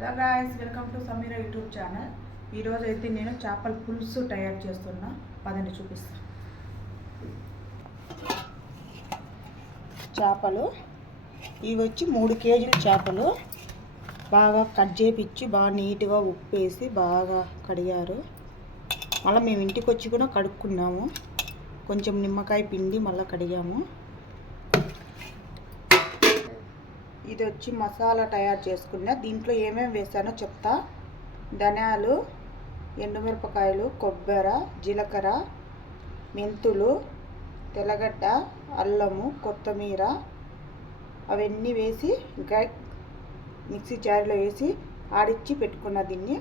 Hello guys, welcome to Sameera YouTube channel. ఈరోజు అయితే నేను చేపల పులుసు తయారు చేస్తున్నా. పదండి చూపిస్తాను. చేపలు ఇవి వచ్చి 3 కేజీల చేపలు బాగా కట్ చేపించి బాగా నీట్గా ఉప్పు వేసి బాగా కడిగారు. మళ్ళీ మేము ఇంటికి వచ్చి కూడా కడుక్కున్నాము. కొంచెం నిమ్మకాయ పిండి మళ్ళీ కడిగాము. ఇది వచ్చి మసాలా తయారు చేసుకున్నా. దీంట్లో ఏమేమి వేసానో చెప్తా. ధనియాలు, ఎండుమిరపకాయలు, కొబ్బరి, జీలకర్ర, మెంతులు, తెల్లగడ్డ, అల్లము, కొత్తిమీర అవన్నీ వేసి మిక్సీ జార్లో వేసి ఆడిచ్చి పెట్టుకున్న. దీన్ని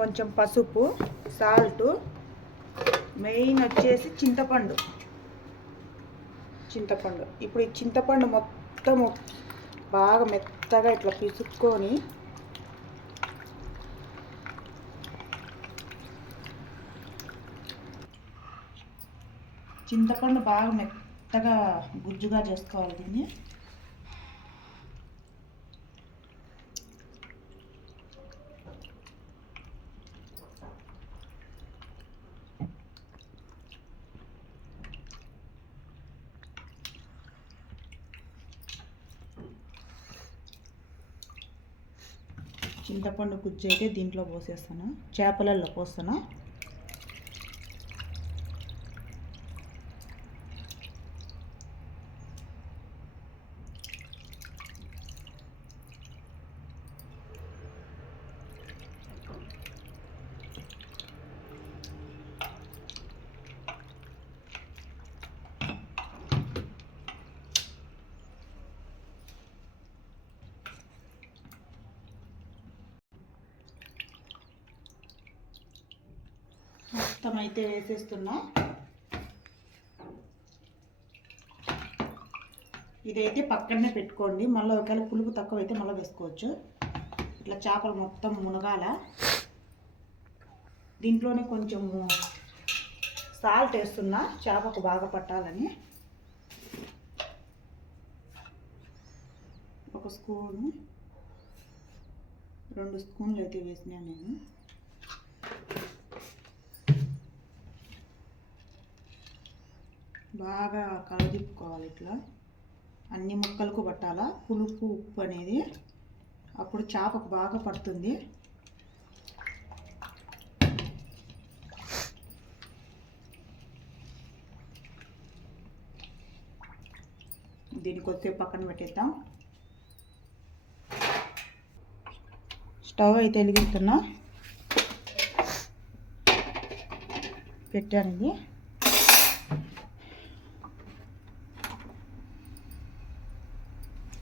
కొంచెం పసుపు, సాల్టు, మెయిన్ వచ్చేసి చింతపండు. ఇప్పుడు ఈ చింతపండు మొత్తం బాగా మెత్తగా ఇట్లా పిసుక్కొని చింతపండు బాగా మెత్తగా గుజ్జుగా చేసుకోవాలి. దీన్ని చింతపండు గుజ్జు అయితే దీంట్లో పోసేస్తాను, చేపలలో పోస్తాను. మొత్తం అయితే వేసేస్తున్నా. ఇదైతే పక్కనే పెట్టుకోండి. మళ్ళీ ఒకవేళ పులుపు తక్కువ అయితే మళ్ళీ వేసుకోవచ్చు. ఇట్లా చేపలు మొత్తం మునగాల. దీంట్లోనే కొంచెం సాల్ట్ వేస్తున్నా, చేపకు బాగా పట్టాలని. 1 స్పూను, 2 స్పూన్లు అయితే వేసినా నేను. బాగా కలదిప్పుకోవాలి. ఇట్లా అన్ని ముక్కలకు పట్టాలా పులుపు, ఉప్పు అనేది. అప్పుడు చేపకు బాగా పడుతుంది. దీనికి కొద్దిసేపు పక్కన పెట్టేద్దాం. స్టవ్ అయితే వెలిగిస్తున్నా, పెట్టాను. ఇది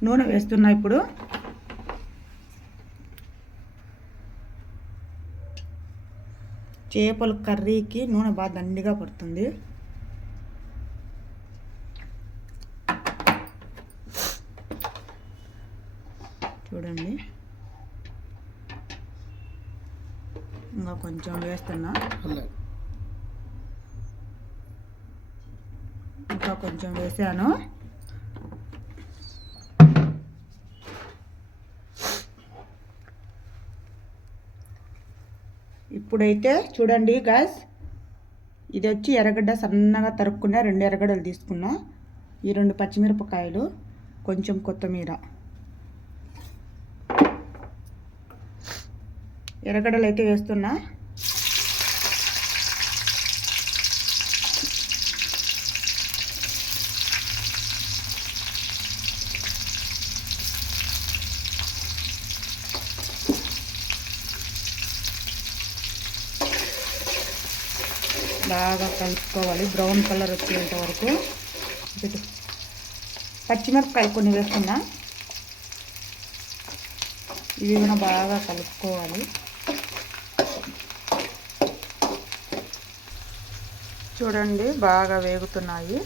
నూనె వేస్తున్నా. ఇప్పుడు చేపల కర్రీకి నూనె బాగా దండిగా పడుతుంది. చూడండి, ఇంకా కొంచెం వేస్తున్నా. ఇంకా కొంచెం వేసాను. ఇప్పుడైతే చూడండి గాయ్స్, ఇది వచ్చి ఎర్రగడ్డ సన్నగా తరుక్కున్నా. 2 ఎర్రగడ్డలు తీసుకున్నా. ఈ 2 పచ్చిమిరపకాయలు, కొంచెం కొత్తిమీర. ఎర్రగడ్డలు అయితే వేస్తున్నా. బాగా కలుపుకోవాలి, బ్రౌన్ కలర్ వచ్చేంత వరకు. పచ్చిమిరపకాయలు కొన్ని వేస్తున్నా. ఇవి కూడా బాగా కలుపుకోవాలి. చూడండి, బాగా వేగుతున్నాయి.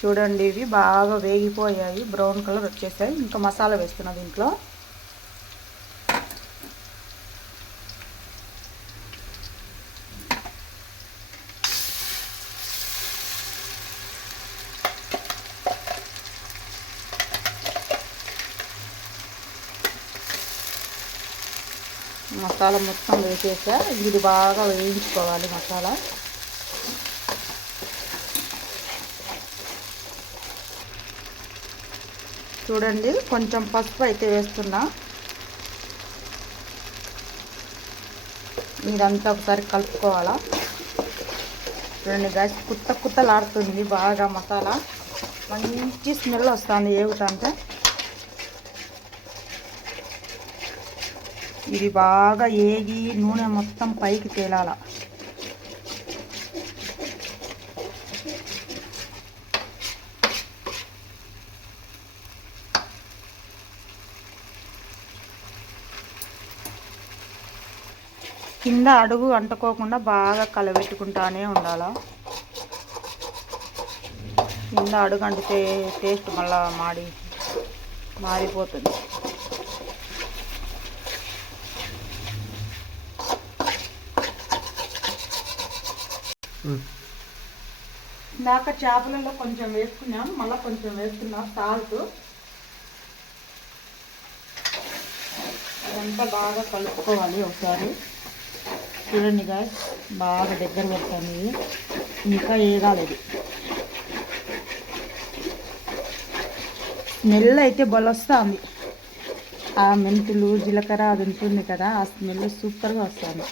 చూడండి, ఇవి బాగా వేగిపోయాయి, బ్రౌన్ కలర్ వచ్చేసాయి. ఇంకా మసాలా వేస్తున్నా దీంట్లో. మసాలా మొత్తం వేసేసా. ఇది బాగా వేయించుకోవాలి మసాలా. చూడండి, కొంచెం పసుపు అయితే వేస్తున్నా. ఇదంతా ఒకసారి కలుపుకోవాలా. చూడండి గాయస్, కుత్తలాడుతుంది బాగా మసాలా. మంచి స్మెల్ వస్తుంది ఏగుతంటే. ఇది బాగా ఏగి నూనె మొత్తం పైకి తేలాల. కింద అడుగు అంటుకోకుండా బాగా కలబెట్టుకుంటానే ఉండాల. కింద అడుగు అంటితే టేస్ట్ మళ్ళా మారిపోతుంది. ఇందాక చేపలలో కొంచెం వేసుకున్నాం, మళ్ళీ కొంచెం వేసుకున్నాం సాల్ట్. ఇదంతా బాగా కలుపుకోవాలి ఒకసారి. చూడండి గాయస్, బాగా దగ్గర పెడతాను. ఇంకా వేగాలేదు. స్మెల్ అయితే బలొస్తుంది. ఆ మెంతులు జీలకర్ర అది ఉంటుంది కదా, ఆ స్మెల్ సూపర్గా వస్తుంది.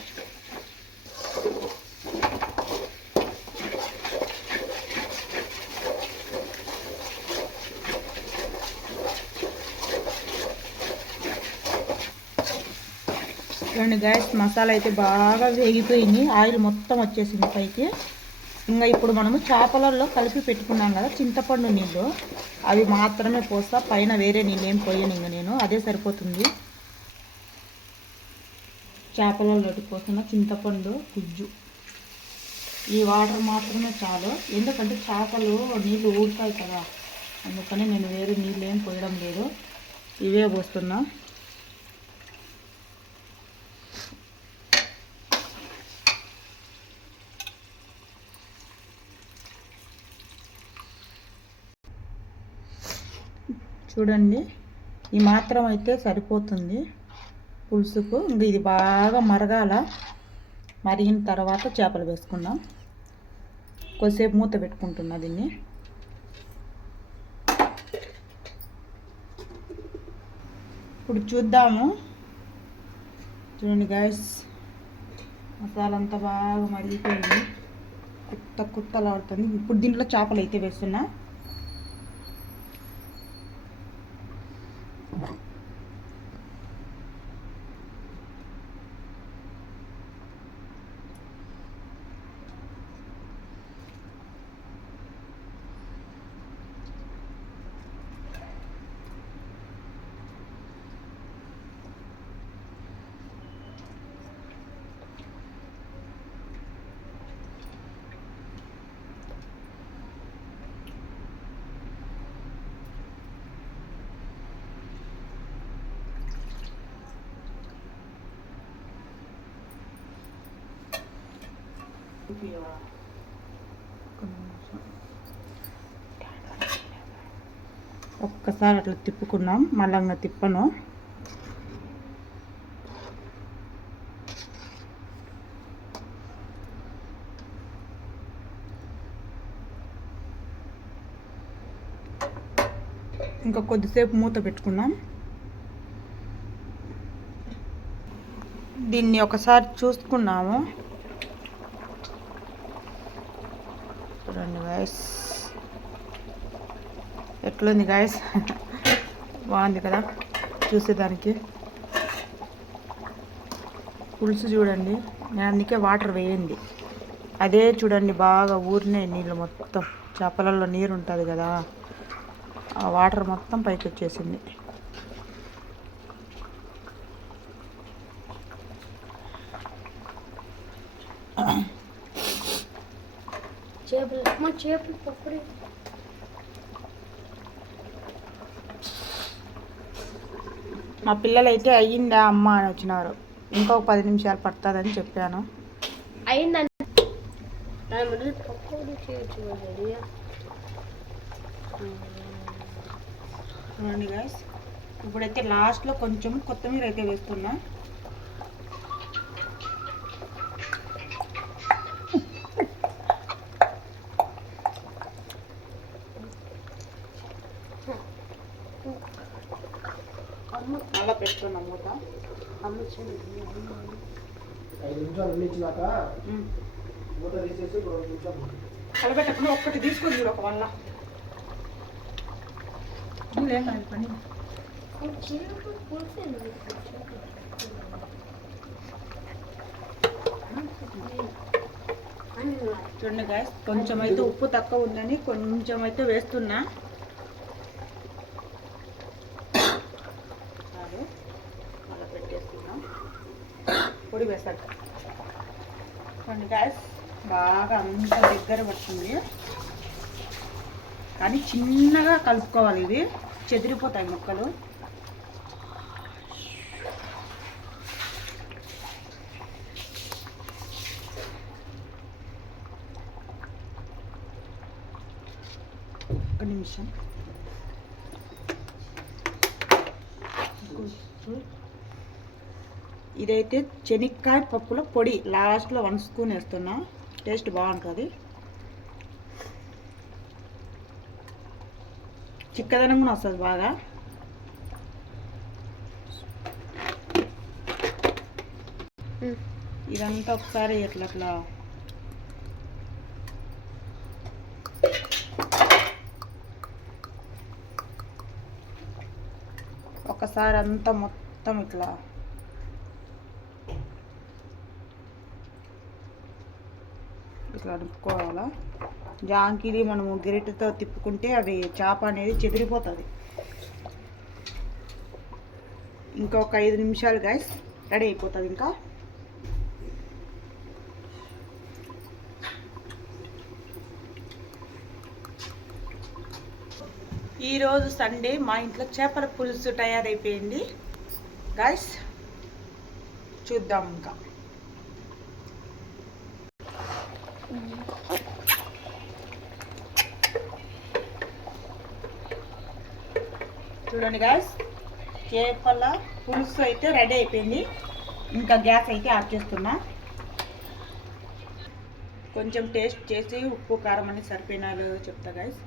చూడండి గాయస్, మసాలా అయితే బాగా వేగిపోయింది. ఆయిల్ మొత్తం వచ్చేసింది పైకి. ఇంకా ఇప్పుడు మనము చేపలలో కలిపి పెట్టుకున్నాం కదా చింతపండు నీళ్ళు, అవి మాత్రమే పోస్తా. పైన వేరే నీళ్ళు ఏం పోయాను ఇంకా నేను, అదే సరిపోతుంది. చేపలలోకి పోస్తున్న చింతపండు గుజ్జు, ఈ వాటర్ మాత్రమే చాలు. ఎందుకంటే చేపలు నీళ్ళు ఊరుతాయి కదా, అందుకని నేను వేరే నీళ్ళు ఏం పోయడం లేదు, ఇవే పోస్తున్నా. చూడండి, ఈ మాత్రం అయితే సరిపోతుంది పులుసుకు. ఇంక ఇది బాగా మరగాల. మరిగిన తర్వాత చేపలు వేసుకుందాం. కొద్దిసేపు మూత పెట్టుకుంటున్నా దీన్ని. ఇప్పుడు చూద్దాము. చూడండి గాయస్, మసాలా అంతా బాగా మరిగిపోయింది, కుత్తలాడుతుంది. ఇప్పుడు దీంట్లో చేపలు అయితే వేస్తున్నా. ఒక్కసారి అట్లా తిప్పుకున్నాం, మళ్ళీ తిప్పను. ఇంకా కొద్దిసేపు మూత పెట్టుకున్నాం. దీన్ని ఒకసారి చూసుకున్నాము. చూడండి గాయస్, ఎట్లుంది గాయస్, బాగుంది కదా చూసేదానికి. పులుసు చూడండి, నేను అందుకే వాటర్ వేయండి. అదే చూడండి బాగా ఊరినాయి నీళ్ళు మొత్తం. చేపలలో నీరు ఉంటుంది కదా, ఆ వాటర్ మొత్తం పైకి వచ్చేసింది. మా పిల్లలైతే అయ్యిందా అమ్మ అని వచ్చినారు. ఇంకొక 10 నిమిషాలు పడుతుందని చెప్పాను. చూడండి గాయస్, ఇప్పుడైతే లాస్ట్లో కొంచెం కొత్తిమీర అయితే వేస్తున్నా. కలబెట్టకుండా ఒక్కటి తీసుకొని చూడు ఒక వల్ల పని. చూడండి గాయస్, కొంచెం అయితే ఉప్పు తక్కువ ఉందని కొంచెం అయితే వేస్తున్నా. మళ్ళీ పెట్టేస్తున్నాం, పొడి వేసాక. చూడండి గాయస్, బాగా అంత దగ్గర పడుతుంది, కానీ చిన్నగా కలుపుకోవాలి, ఇది చెదిరిపోతాయి ముక్కలు. ఒక నిమిషం. ఇదైతే శనక్కాయ పప్పుల పొడి, లాస్ట్లో 1 స్పూన్ వేస్తున్నా, టేస్ట్ బాగుంటుంది. చిక్కదనం కూడా వస్తుంది బాగా. ఇదంతా ఒకసారి ఎట్లా ఒకసారి అంతా మొత్తం ఇట్లా అనుకోవాలా. జాంకిది మనము గరిటెతో తిప్పుకుంటే అవి చేప అనేది చెదిరిపోతుంది. ఇంకొక 5 నిమిషాలు గాయస్, రెడీ అయిపోతుంది. ఇంకా ఈరోజు సండే మా ఇంట్లో చేపల పులుసు తయారైపోయింది గాయస్, చూద్దాం. ఇంకా చూడండి గాయస్, చేపల పులుసు అయితే రెడీ అయిపోయింది. ఇంకా గ్యాస్ అయితే ఆఫ్ చేస్తున్నా. కొంచెం టేస్ట్ చేసి ఉప్పు కారం అని సరిపోయినాలు చెప్తా గాయస్.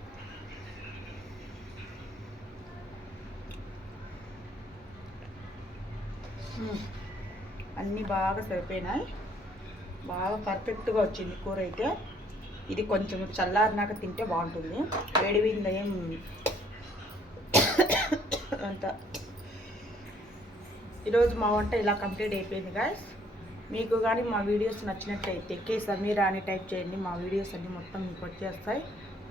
అన్నీ బాగా సరిపోయినాయి, బాగా పర్ఫెక్ట్గా వచ్చింది కూర అయితే. ఇది కొంచెం చల్లారినాక తింటే బాగుంటుంది, వేడివింద ఏం అంత. ఈరోజు మా వంట ఇలా కంప్లీట్ అయిపోయింది గాయస్. మీకు కానీ మా వీడియోస్ నచ్చినట్లయితే కే సమీరా అని టైప్ చేయండి, మా వీడియోస్ అన్నీ మొత్తం మీకు వచ్చేస్తాయి.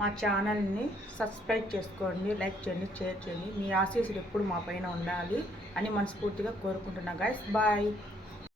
మా ఛానల్ని సబ్స్క్రైబ్ చేసుకోండి, లైక్ చేయండి, షేర్ చేయండి. మీ ఆశీస్సులు ఎప్పుడు మా పైన ఉండాలి అని మనస్ఫూర్తిగా కోరుకుంటున్నా గాయస్. బాయ్.